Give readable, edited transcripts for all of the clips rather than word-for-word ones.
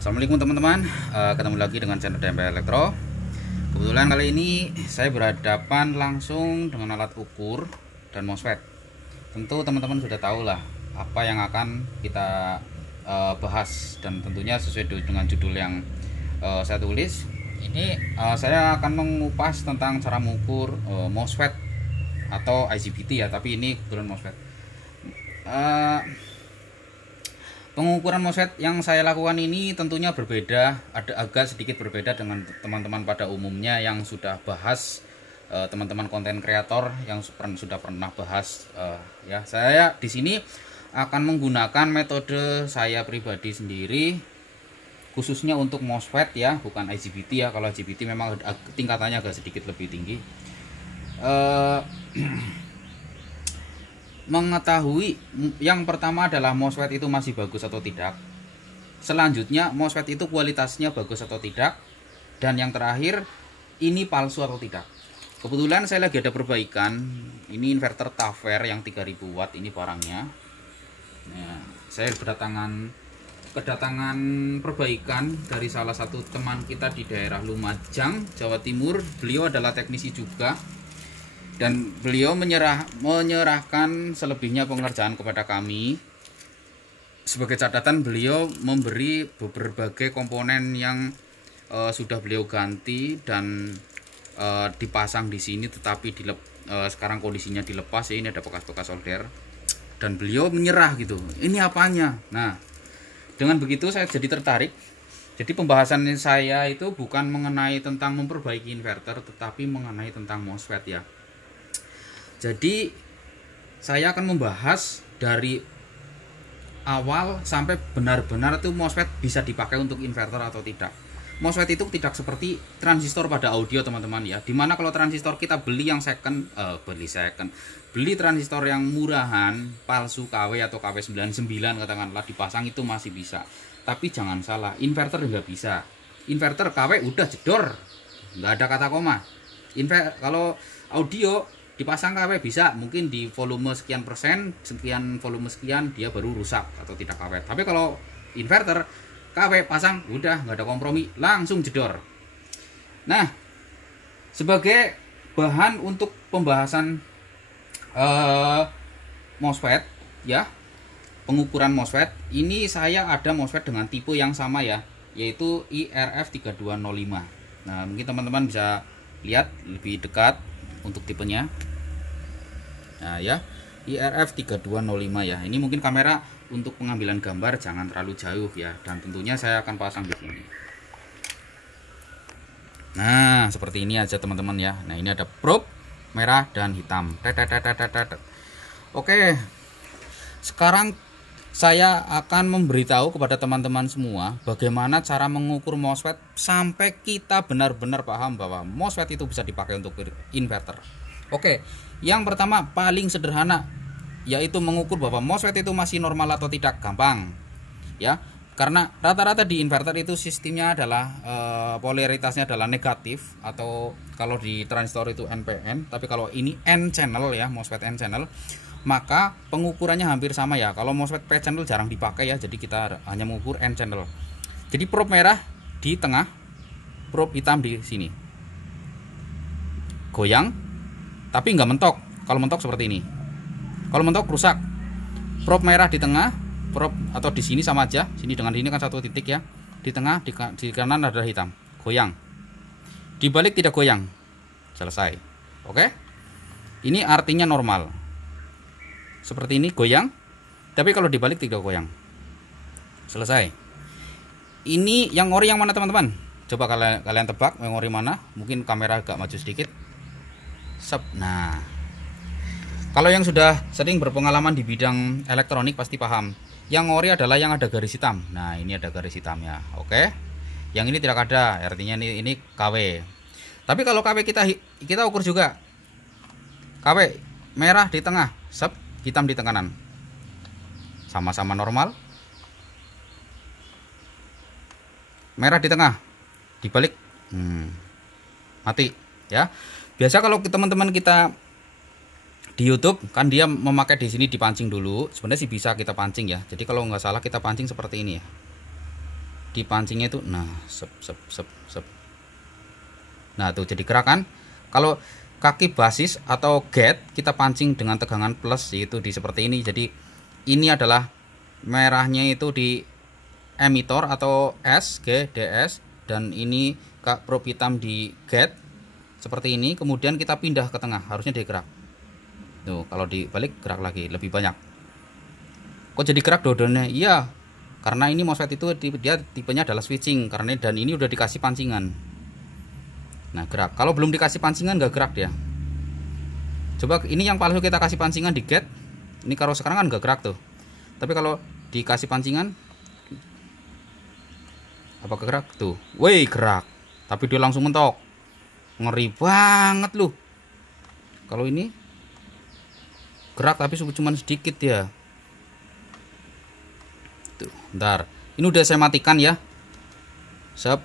Assalamualaikum teman-teman, ketemu lagi dengan channel DMP Elektro. Kebetulan kali ini saya berhadapan langsung dengan alat ukur dan MOSFET. Tentu teman-teman sudah tahu lah apa yang akan kita bahas, dan tentunya sesuai dengan judul yang saya tulis. Ini saya akan mengupas tentang cara mengukur MOSFET atau IGBT ya, tapi ini kebetulan MOSFET. Pengukuran MOSFET yang saya lakukan ini tentunya berbeda, ada agak sedikit berbeda dengan teman-teman pada umumnya yang sudah bahas, teman-teman konten kreator yang sudah pernah bahas. Ya, saya di sini akan menggunakan metode saya pribadi sendiri, khususnya untuk MOSFET ya, bukan IGBT ya. Kalau IGBT memang tingkatannya agak sedikit lebih tinggi. Mengetahui yang pertama adalah MOSFET itu masih bagus atau tidak. Selanjutnya MOSFET itu kualitasnya bagus atau tidak. Dan yang terakhir, ini palsu atau tidak. Kebetulan saya lagi ada perbaikan. Ini inverter Taver yang 3000 watt ini barangnya. Nah, saya kedatangan perbaikan dari salah satu teman kita di daerah Lumajang, Jawa Timur. Beliau adalah teknisi juga, dan beliau menyerahkan selebihnya pengerjaan kepada kami. Sebagai catatan, beliau memberi berbagai komponen yang sudah beliau ganti dan dipasang di sini, tetapi sekarang kondisinya dilepas ya. Ini ada bekas-bekas solder, dan beliau menyerah gitu, ini apanya. Nah, dengan begitu saya jadi tertarik. Jadi pembahasan saya itu bukan mengenai tentang memperbaiki inverter, tetapi mengenai tentang MOSFET ya. Jadi saya akan membahas dari awal sampai benar-benar itu MOSFET bisa dipakai untuk inverter atau tidak. MOSFET itu tidak seperti transistor pada audio teman-teman ya. Dimana kalau transistor kita beli yang beli transistor yang murahan, palsu KW atau KW99 katakanlah, dipasang itu masih bisa. Tapi jangan salah, inverter nggak bisa. Inverter KW udah jedor, nggak ada kata koma. Kalau audio dipasang KW bisa, mungkin di volume sekian persen, sekian volume sekian dia baru rusak atau tidak KW. Tapi kalau inverter KW pasang udah nggak ada kompromi, langsung jedor. Nah, sebagai bahan untuk pembahasan MOSFET ya, pengukuran MOSFET ini, saya ada MOSFET dengan tipe yang sama ya, yaitu IRF3205. Nah, mungkin teman-teman bisa lihat lebih dekat untuk tipenya. Nah ya, IRF3205 ya. Ini mungkin kamera untuk pengambilan gambar jangan terlalu jauh ya, dan tentunya saya akan pasang di sini. Nah, seperti ini aja teman-teman ya. Nah, ini ada probe merah dan hitam. Oke. Sekarang saya akan memberitahu kepada teman-teman semua bagaimana cara mengukur MOSFET sampai kita benar-benar paham bahwa MOSFET itu bisa dipakai untuk inverter. Oke, yang pertama paling sederhana, yaitu mengukur bahwa MOSFET itu masih normal atau tidak. Gampang ya, karena rata-rata di inverter itu sistemnya adalah polaritasnya adalah negatif, atau kalau di transistor itu NPN, tapi kalau ini N channel ya, MOSFET N channel, maka pengukurannya hampir sama ya. Kalau MOSFET P channel jarang dipakai ya, jadi kita hanya mengukur N channel. Jadi probe merah di tengah, probe hitam di sini. Goyang tapi nggak mentok. Kalau mentok seperti ini, kalau mentok rusak. Probe merah di tengah, probe atau di sini sama aja, sini dengan ini kan satu titik ya, di tengah, di kanan ada hitam. Goyang, dibalik tidak goyang, selesai. Oke, ini artinya normal. Seperti ini goyang, tapi kalau dibalik tidak goyang, selesai. Ini yang ori yang mana teman-teman? Coba kalian tebak yang ori mana. Mungkin kamera agak maju sedikit. Nah, kalau yang sudah sering berpengalaman di bidang elektronik pasti paham. Yang ori adalah yang ada garis hitam. Nah, ini ada garis hitamnya. Oke. Yang ini tidak ada, artinya ini KW. Tapi kalau KW kita ukur juga. KW merah di tengah, hitam di kanan. Sama-sama normal. Merah di tengah, dibalik mati ya. Biasa kalau teman-teman kita di YouTube kan dia memakai di sini dipancing dulu. Sebenarnya sih bisa kita pancing ya. Jadi kalau nggak salah kita pancing seperti ini ya. dipancingnya itu, nah sep sep sep sep. Nah tuh jadi gerak kan. Kalau kaki basis atau gate kita pancing dengan tegangan plus, yaitu di seperti ini. Jadi ini adalah merahnya itu di emitor atau S, G, DS, dan ini probe hitam di gate seperti ini. Kemudian kita pindah ke tengah, harusnya dia gerak. Tuh kalau dibalik gerak lagi lebih banyak. Kok jadi gerak dodonnya? Iya, karena ini MOSFET itu dia tipenya adalah switching, karena dan ini udah dikasih pancingan. Nah gerak. Kalau belum dikasih pancingan nggak gerak dia. Coba ini yang palsu kita kasih pancingan di gate. Ini kalau sekarang kan nggak gerak tuh. Tapi kalau dikasih pancingan, apa gerak tuh? Woi gerak. Tapi dia langsung mentok. Ngeri banget loh. Kalau ini gerak tapi cuma sedikit ya. Tuh, bentar. Ini udah saya matikan ya. Sep.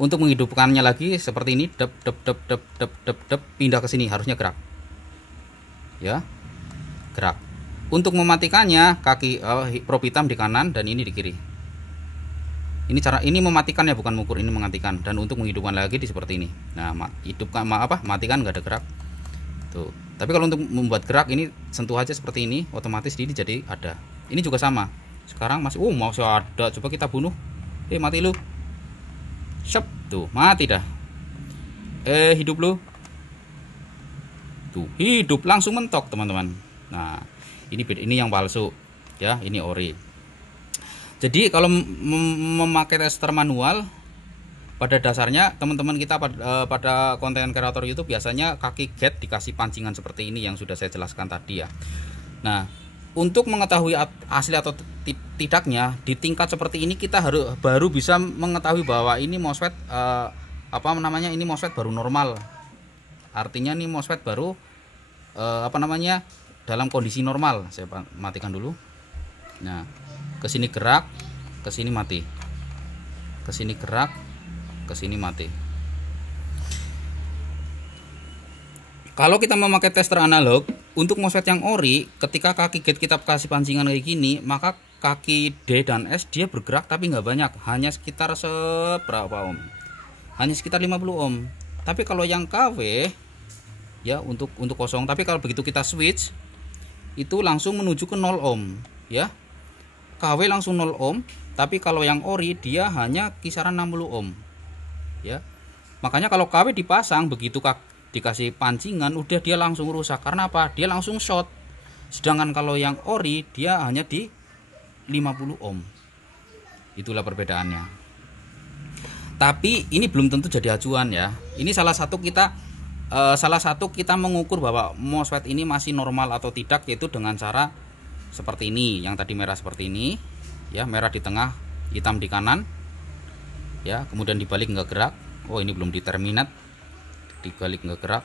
Untuk menghidupkannya lagi seperti ini, dep dep dep dep dep dep dep, pindah ke sini, harusnya gerak. Ya. Gerak. Untuk mematikannya kaki probe hitam di kanan dan ini di kiri. Ini cara ini mematikan ya, bukan mengukur, ini mematikan. Dan untuk menghidupkan lagi di seperti ini. Nah, hidupkan matikan nggak ada gerak. Tuh. Tapi kalau untuk membuat gerak ini sentuh aja seperti ini, otomatis ini jadi ada. Ini juga sama. Sekarang masih ada. Coba kita bunuh. Mati lu. Shop tuh, mati dah. Hidup lu. Tuh, hidup langsung mentok, teman-teman. Nah, ini yang palsu ya, ini ori. Jadi kalau memakai tester manual, pada dasarnya teman-teman kita pada konten kreator YouTube biasanya kaki gate dikasih pancingan seperti ini yang sudah saya jelaskan tadi ya. Nah, untuk mengetahui asli atau tidaknya di tingkat seperti ini kita baru bisa mengetahui bahwa ini MOSFET ini MOSFET baru normal. Artinya ini MOSFET baru dalam kondisi normal. Saya matikan dulu. Nah, ke sini gerak, ke sini mati. Ke sini gerak, ke sini mati. Kalau kita memakai tester analog untuk MOSFET yang ori, ketika kaki gate kita kasih pancingan kayak gini, maka kaki D dan S dia bergerak tapi nggak banyak, hanya sekitar seberapa ohm? Hanya sekitar 50 ohm. Tapi kalau yang KW ya untuk kosong, tapi kalau begitu kita switch itu langsung menuju ke 0 ohm ya. KW langsung 0 ohm, tapi kalau yang ori dia hanya kisaran 60 ohm ya. Makanya kalau KW dipasang begitu dikasih pancingan udah dia langsung rusak. Karena apa? Dia langsung short. Sedangkan kalau yang ori dia hanya di 50 ohm. Itulah perbedaannya. Tapi ini belum tentu jadi acuan ya. Ini salah satu kita mengukur bahwa MOSFET ini masih normal atau tidak, yaitu dengan cara seperti ini. Yang tadi merah seperti ini ya, merah di tengah, hitam di kanan ya, kemudian dibalik nggak gerak. Oh, ini belum diterminat, dibalik nggak gerak.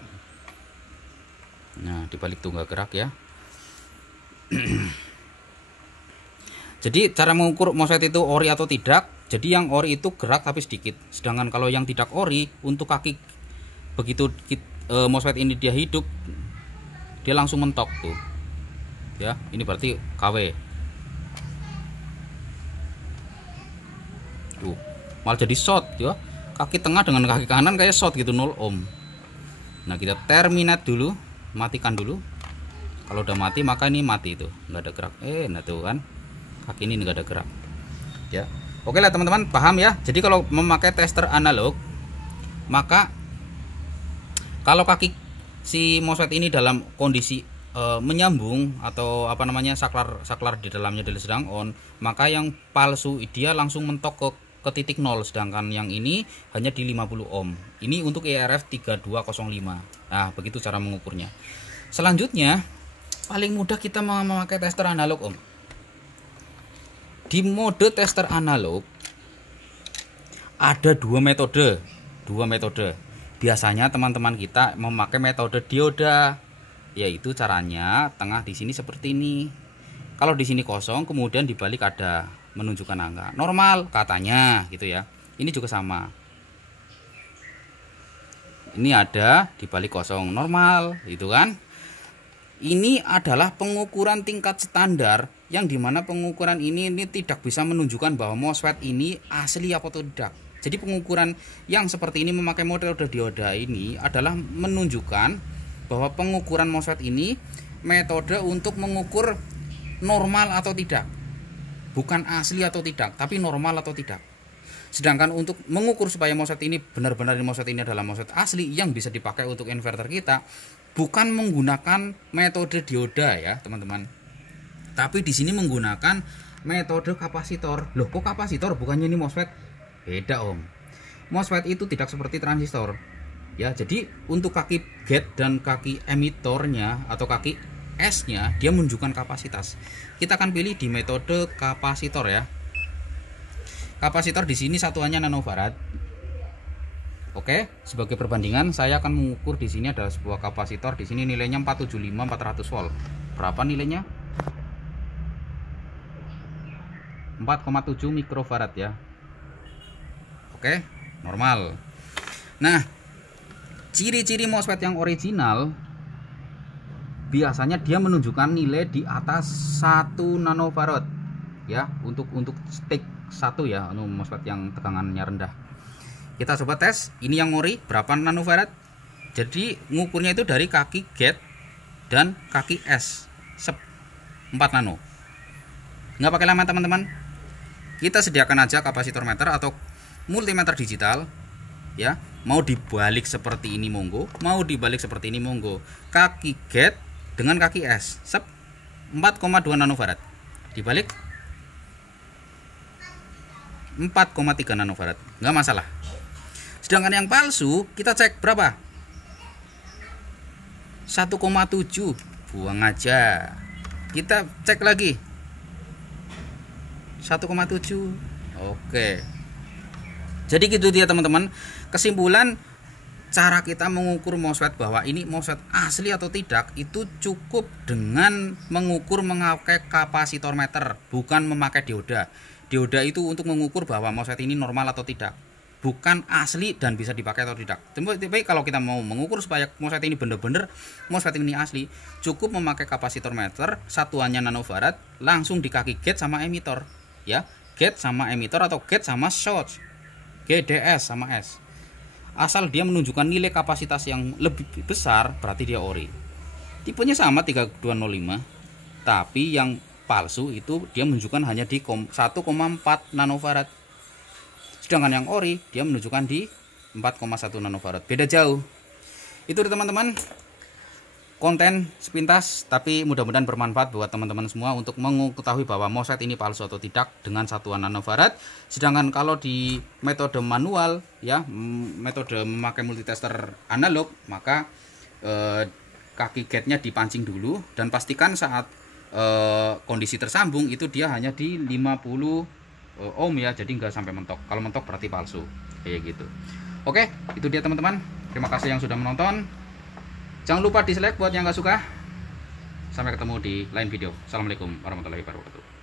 Nah, dibalik tuh nggak gerak ya. Jadi cara mengukur MOSFET itu ori atau tidak, jadi yang ori itu gerak tapi sedikit. Sedangkan kalau yang tidak ori, untuk kaki begitu MOSFET ini dia hidup, dia langsung mentok tuh ya. Ini berarti KW tuh, malah jadi short ya. Kaki tengah dengan kaki kanan kayak short gitu, 0 ohm. Nah, kita terminate dulu, matikan dulu. Kalau udah mati maka ini mati itu, nggak ada gerak. Nah tuh kan, kaki ini nggak ada gerak ya. Oke lah teman-teman, paham ya. Jadi kalau memakai tester analog, maka kalau kaki si MOSFET ini dalam kondisi menyambung atau saklar di dalamnya sedang on, maka yang palsu dia langsung mentok ke titik 0, sedangkan yang ini hanya di 50 ohm. Ini untuk ERF 3205. Nah, begitu cara mengukurnya. Selanjutnya, paling mudah kita memakai tester analog, Om. Di mode tester analog ada dua metode. Biasanya teman-teman kita memakai metode dioda, yaitu caranya tengah di sini seperti ini. Kalau di sini kosong, kemudian dibalik ada menunjukkan angka normal katanya gitu ya. Ini juga sama. Ini ada dibalik kosong normal, gitu kan? Ini adalah pengukuran tingkat standar yang dimana pengukuran ini tidak bisa menunjukkan bahwa MOSFET ini asli atau tidak. Jadi pengukuran yang seperti ini memakai metode dioda ini adalah menunjukkan bahwa pengukuran MOSFET ini metode untuk mengukur normal atau tidak, bukan asli atau tidak, tapi normal atau tidak. Sedangkan untuk mengukur supaya MOSFET ini benar-benar MOSFET ini adalah MOSFET asli yang bisa dipakai untuk inverter kita, bukan menggunakan metode dioda ya teman-teman, tapi di sini menggunakan metode kapasitor. Loh, kok kapasitor, bukannya ini MOSFET? Beda om. MOSFET itu tidak seperti transistor ya. Jadi untuk kaki gate dan kaki emitornya atau kaki S-nya dia menunjukkan kapasitas. Kita akan pilih di metode kapasitor ya. Kapasitor di sini satuannya nanofarad. Oke, sebagai perbandingan saya akan mengukur di sini adalah sebuah kapasitor. Di sini nilainya 475 400 volt. Berapa nilainya? 4,7 mikrofarad ya. Oke, normal. Nah, ciri-ciri MOSFET yang original biasanya dia menunjukkan nilai di atas 1 nanofarad ya, untuk stick 1 ya, MOSFET yang tegangannya rendah. Kita coba tes, ini yang ori berapa nanofarad. Jadi ngukurnya itu dari kaki gate dan kaki S 4 nano. Nggak pakai lama teman-teman. Kita sediakan aja kapasitor meter atau multimeter digital ya. Mau dibalik seperti ini monggo, mau dibalik seperti ini monggo. Kaki gate dengan kaki S 4,2 nanofarad. Dibalik 4,3 nanofarad, nggak masalah. Sedangkan yang palsu kita cek berapa? 1,7, buang aja. Kita cek lagi 1,7. Oke. Jadi gitu dia teman-teman. Kesimpulan, cara kita mengukur MOSFET bahwa ini MOSFET asli atau tidak itu cukup dengan mengukur memakai kapasitor meter, bukan memakai dioda. Dioda itu untuk mengukur bahwa MOSFET ini normal atau tidak, bukan asli dan bisa dipakai atau tidak. Tapi kalau kita mau mengukur supaya MOSFET ini benar-benar MOSFET ini asli, cukup memakai kapasitor meter, satuannya nanofarad, langsung di kaki gate sama emitor ya. Gate sama emitor atau gate sama source, GDS sama S. Asal dia menunjukkan nilai kapasitas yang lebih besar, berarti dia ori. Tipenya sama 3205, tapi yang palsu itu dia menunjukkan hanya di 1,4 nanofarad. Sedangkan yang ori dia menunjukkan di 4,1 nanofarad. Beda jauh. Itu teman-teman, konten sepintas tapi mudah-mudahan bermanfaat buat teman-teman semua untuk mengetahui bahwa MOSFET ini palsu atau tidak dengan satuan nanofarad. Sedangkan kalau di metode manual ya, metode memakai multitester analog, maka kaki gate-nya dipancing dulu dan pastikan saat kondisi tersambung itu dia hanya di 50 ohm ya, jadi nggak sampai mentok. Kalau mentok berarti palsu kayak gitu. Oke, itu dia teman-teman. Terima kasih yang sudah menonton. Jangan lupa dislike buat yang nggak suka. Sampai ketemu di lain video. Assalamualaikum warahmatullahi wabarakatuh.